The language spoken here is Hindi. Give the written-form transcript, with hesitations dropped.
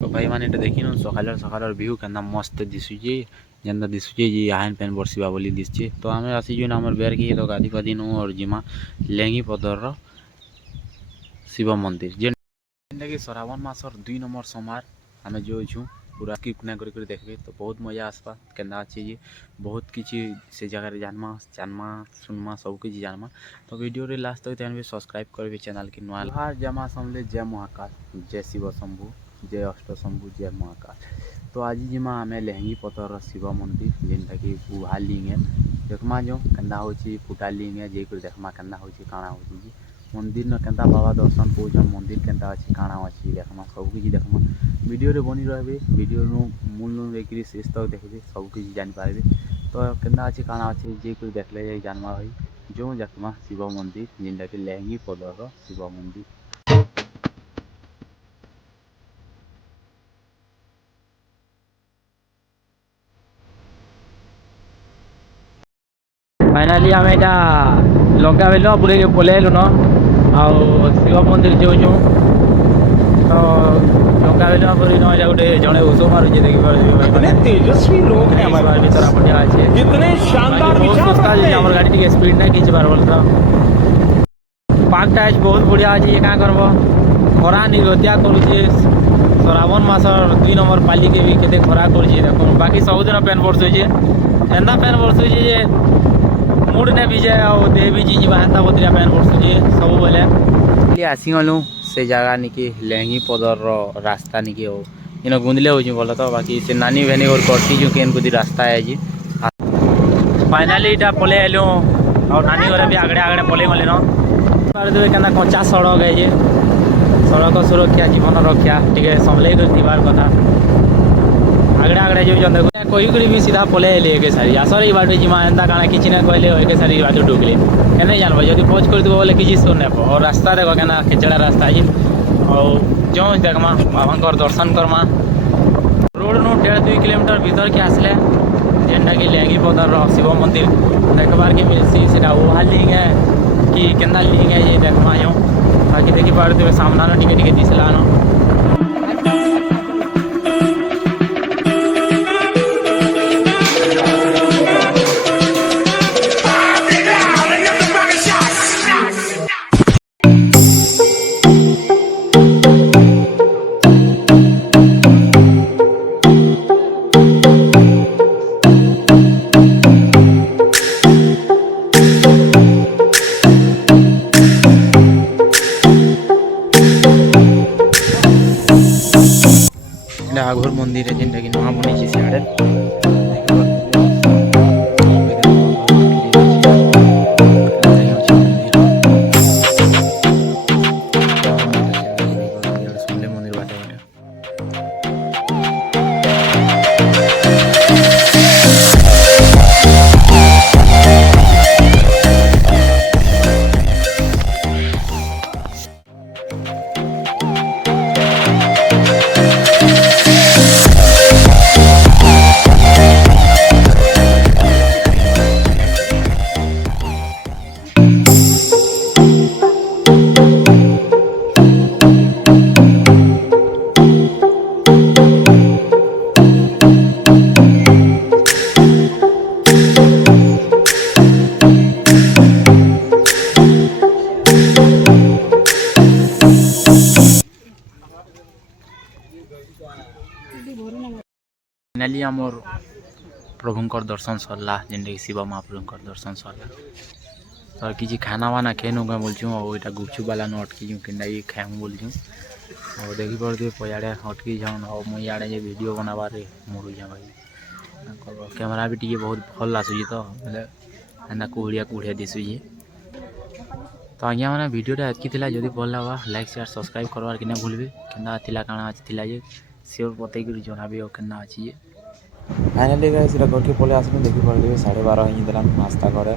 तो भाई मैंने देखिन सकाल सकाल व्यू के मस्त दिशुचे जेनता दिशुचे जी आयन पेन बर्षा बोली दिशे तो आम आसीचु आम बेर की तो गाधी पाधी नु और जिमा लेंगी पदर शिव मंदिर जेनटा कि श्रावण मासर 2 नंबर सोमवार आम जो पूरा किना कर देखबे तो बहुत मजा आसपा केना अच्छे जी बहुत किसी से जगह जानमा जानमा सुनमा सब किसी जानमा तो वीडियो रे लास्ट तक भी सब्सक्राइब करबे चैनल की नुआ हर जमा समले जय महाकाल जय शिव शंभु जय अष्टशंभु जय महाकाल। तो आज जिमा आम लेहंगी पतर शिव मंदिर जेनटा कि उभा लिंग है देखमा जो केन्दा होची फुटा लिंग है जे देखमा केन्दा होची काଣା होची जी मंदिर न केन्दा बाबा दर्शन कौन मंदिर केन्दा अच्छी काଣା अच्छी देखमा सब किसी देखमा वीडियो रे बनी रहे वीडियो मूल देखिए शेष तक देखिए सब किसी जापारे तो केन्दा अच्छी काଣା अच्छी जे देखले जानमा भाई जो देखमा शिव मंदिर जेनटा कि लेहंगी पदर शिव मंदिर। फाइनाली आम यहाँ लंका बेल बुले पलैलु न आउ शिव मंदिर जाऊँ तो लंका बेल गोटे जड़े ओष मारुचे देखिए तेजस्वी लोग हैं हमारे भीतर बढ़िया अच्छे जितने शानदार विचार गाड़ी टी स्पीड नहीं खींच पार बोल पार्कटा बहुत बढ़िया अच्छे ये क्या करब खरा निर्गतिया करुचे श्रावण मासर 2 नंबर पाली के भी केते खरा कर देख बाकी सबुदिन पेन बरसुचे एंता पेन बरसुचे मुड ने भी जाए और देह भी जी हेन्ता बतरिया पेन बरसुचे सब बोले आसीगलु से जगह निकी लेहंगी पदर रास्ता निकी हो इन गुंदले हो बोल तो बाकी से नानी भेनी और करती जो केन कुछ रास्ता है जी फाइनाली इटा पले आलु और नानी घर भी आगड़े आगड़े पले गले न देवे क्या कच्चा सड़क है ये सड़क सुरक्षा जीवन रक्षा टे संभल कर कथा आगड़े आगड़े जो कहीकि भी सीधा पले एक सारी आसर ये बाट जीमा एंता काଣା किसी ना कहले एक सारी बाट ढुकले केने जानब जब खोज कर बोले किसी सुन नहीं और रास्ता देख क्या खेचड़ा रास्ता है और जो देखमा बाबा दर्शन करमा रोड नु 1.5-2 किलोमीटर भीतर के आसले जेनटा कि लेहंगी पदर शिव मंदिर देखबार के मिलसी सीधा उहा लिंग है कि केना लिंग है ये देखमा जो बाकी देखी पारे सामना टे दिसला न आघर मंदिर है जेनटा कि नवा बनी सियाड़े फाइनाली आमर प्रभुंकर दर्शन सरला जेनटा कि शिव महाप्रभुंकर दर्शन सरला तो किसी खाना वाना खेनु क्या बोलूँ और यहाँ गुपचुप वाला न अटकी कि खाएमु बोलूँ और देखी पारे पयाड़े अटकी जाऊन और मुझे इे वीडियो बनाबारे मुड़ुजा भाई कैमेरा भी टी बहुत भल आसूँ तो एंता कुहड़िया कुहड़िया दिशुचे तो आज्ञा मैंने वीडियो एतकी जदि भल लगा लाइक शेयर सब्सक्राइब करवार कि भूलबे के काଣା अच्छी सियोर बतई कर जनाबे और केना अच्छी फाइनाली घर के पले आसलु देखी पारे 12:30 नास्ता करे।